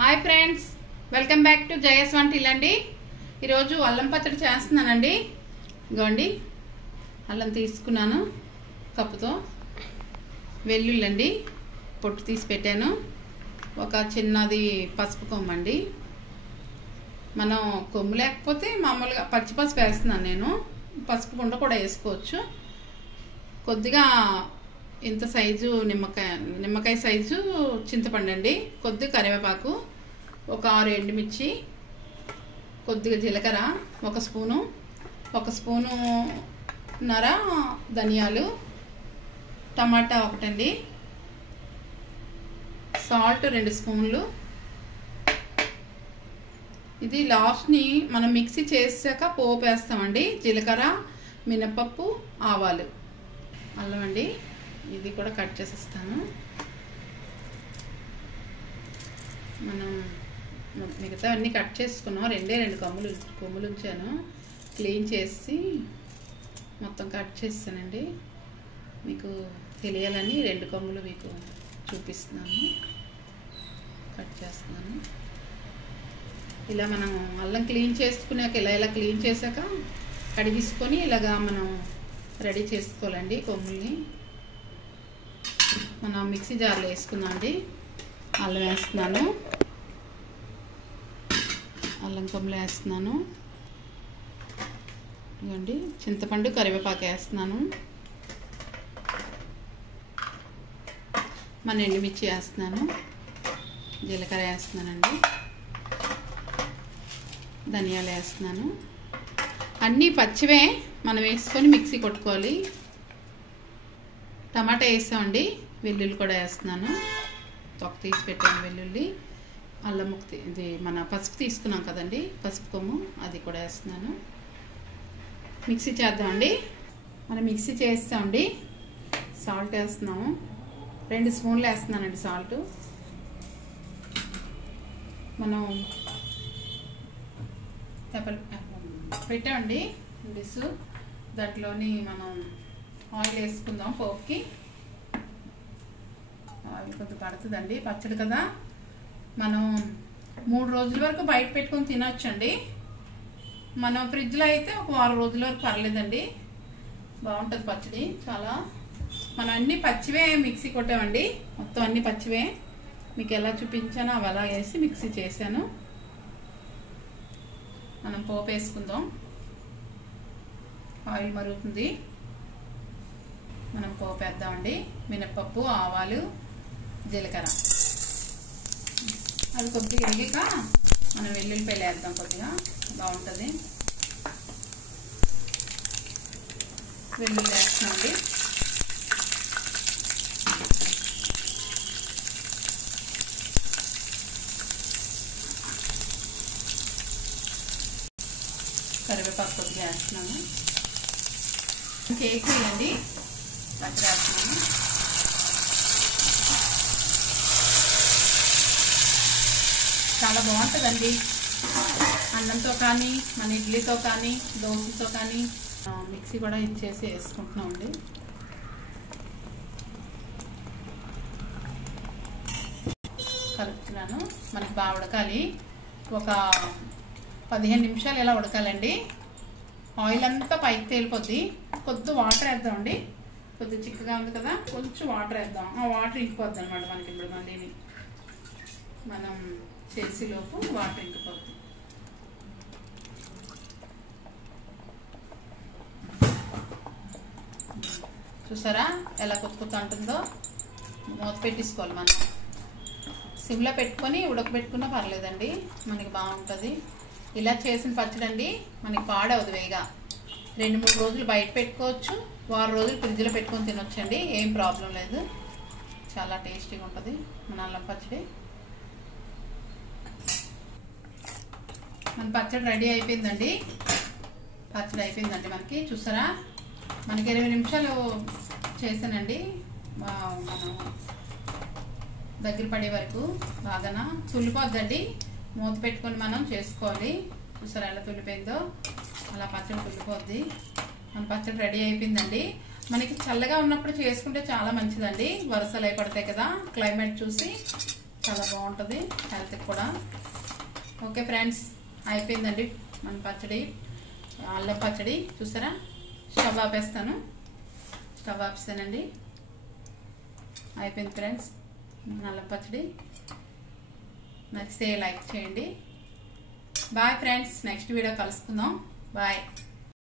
Hi friends, welcome back to Jaya svantaillu అండి. ఈరోజు అల్లం పచ్చడి చేస్తున్నానండి. ఇగోండి అల్లం తీసుకున్నాను కప్పుతో. వెల్లుల్లి అండి పొట్టు తీసి పెట్టాను. ఒక చిన్నది పసుపు కొమ్ము అండి. మనం కొమ్ము లేకపోతే మామూలుగా పచ్చి పసుపు వేస్తున్నాను నేను. పసుపు గుండ కూడా వేసుకోవచ్చు. కొద్దిగా ఇంత సైజు నిమ్మకాయ సైజు చింతపండు అండి. కొద్దిగా కరివేపాకు, ఒక 6 ఎండుమిర్చి, కొద్దిగా జీలకర్ర, ఒక స్పూనున్నర ధనియాలు, టమాటా ఒకటండి, సాల్ట్ 2 స్పూన్లు. ఇది లాస్ట్ని మనం మిక్సీ చేసాక పోపు వేస్తామండి. జీలకర్ర, మినపప్పు, ఆవాలు, అల్లం అండి. ఇది కూడా కట్ చేసేస్తాను. మనం మిగతా అన్నీ కట్ చేసుకున్నాం. 2 కొమ్ములు ఉంచాను. క్లీన్ చేసి మొత్తం కట్ చేస్తానండి. మీకు తెలియాలని 2 కొమ్ములు మీకు చూపిస్తున్నాను. కట్ చేస్తున్నాను. ఇలా మనం అల్లం క్లీన్ చేసుకున్నాక ఇలా క్లీన్ చేశాక కడిగిసుకొని ఇలాగా మనం రెడీ చేసుకోవాలండి. కొమ్ముల్ని మనం మిక్సీ జార్లో వేసుకుందాం అండి. అల్లం వేస్తున్నాను, అల్లం కొమ్ములు వేస్తున్నాను. ఇవ్వండి చింతపండు, కరివేపాకు వేస్తున్నాను. మన ఎండుమిర్చి వేస్తున్నాను, జీలకర్ర వేస్తున్నానండి, ధనియాలు వేస్తున్నాను. అన్నీ పచ్చివే మనం వేసుకొని మిక్సీ కొట్టుకోవాలి. టమాటా వేసామండి. వెల్లుల్లి కూడా వేస్తున్నాను. తొక్క తీసి పెట్టాను వెల్లుల్లి. అల్లం ముక్క, ఇది మన పసుపు తీసుకున్నాం కదండి, పసుపు కొమ్ము, అది కూడా వేస్తున్నాను. మిక్సీ చేద్దామండి. మనం మిక్సీ చేస్తామండి. సాల్ట్ వేస్తున్నాము. 2 స్పూన్లు వేస్తున్నానండి సాల్ట్. మనం పెట్టామండి డిస్. దాంట్లోని మనం ఆయిల్ వేసుకుందాం. పోపుకి ఆయిల్ కొద్దిగా పడుతుందండి. పచ్చడి కదా, మనం 3 రోజుల వరకు బయట పెట్టుకొని తినొచ్చండి. మనం ఫ్రిడ్జ్లో అయితే ఒక 6 రోజుల వరకు పర్లేదండి. బాగుంటుంది పచ్చడి చాలా. మనం అన్నీ పచ్చివే మిక్సీ కొట్టామండి. మొత్తం అన్నీ పచ్చివే. మీకు ఎలా చూపించానో అవి అలా వేసి మిక్సీ చేశాను. మనం పోపు వేసుకుందాం. ఆయిల్ మరుగుతుంది. మనం పోపు వేద్దామండి. మినపప్పు, ఆవాలు, జీలకర్ర. అది కొద్దిగా వేగాక మనం వెల్లుల్లిపాయలు వేద్దాం. కొద్దిగా బాగుంటుంది. వెల్లుల్లి వేస్తున్నామండి. కరివేపాకు కొద్దిగా వేస్తున్నాను. కేక్ వేయండి, పచ్చడి వేస్తున్నాను. చాలా బాగుంటుందండి. అన్నంతో కానీ, మన ఇడ్లీతో కానీ, దోశతో కానీ. మిక్సీ కూడా ఇచ్చేసి వేసుకుంటున్నామండి. కలుపుతున్నాను. మనకి బాగా ఉడకాలి. ఒక 15 నిమిషాలు ఇలా ఉడకాలండి. ఆయిల్ అంతా పైకి తేలిపోద్ది. కొద్ది వాటర్ వేద్దామండి. కొద్దిగా చిక్కగా ఉంది కదా, కొంచెం వాటర్ వేద్దాం. ఆ వాటర్ ఇంకిపోద్ది అనమాట మనకి. ఇప్పుడు మళ్ళీ మనం చేసేలోపు వాటర్ ఇంకిపోద్ది. చూసారా ఎలా కొత్త అంటుందో. మూత పెట్టేసుకోవాలి. మనం సిమ్లో పెట్టుకొని ఉడకబెట్టుకున్నా పర్లేదండి, మనకి బాగుంటుంది. ఇలా చేసిన పచ్చడి అండి మనకి పాడవదు. వేగా 2-3 రోజులు బయట పెట్టుకోవచ్చు. 6 రోజులు ఫ్రిడ్జ్లో పెట్టుకొని తినొచ్చండి. ఏం ప్రాబ్లం లేదు. చాలా టేస్టీగా ఉంటుంది మన అల్లం పచ్చడి. మన పచ్చడి రెడీ అయిపోయిందండి. పచ్చడి అయిపోయిందండి మనకి. చూసారా, మనకి 20 నిమిషాలు చేసానండి. మనం దగ్గర పడే వరకు బాగా తుల్లిపోద్దండి. మూత పెట్టుకొని మనం చేసుకోవాలి. చూసారా ఎలా తుల్లిపోయిందో, అలా పచ్చడి తుల్లిపోద్ది. మన పచ్చడి రెడీ అయిపోయిందండి. మనకి చల్లగా ఉన్నప్పుడు చేసుకుంటే చాలా మంచిదండి. వర్షాలు అయి పడతాయి కదా, క్లైమేట్ చూసి చాలా బాగుంటుంది హెల్త్కి కూడా. ఓకే ఫ్రెండ్స్, అయిపోయిందండి మన పచ్చడి, అల్లం పచ్చడి. చూసారా, స్టవ్ ఆపేస్తాను. స్టవ్ ఆపేస్తానండి. అయిపోయింది ఫ్రెండ్స్ అల్లం పచ్చడి. నచ్చితే లైక్ చేయండి. బాయ్ ఫ్రెండ్స్, నెక్స్ట్ వీడియో కలుసుకుందాం. బాయ్.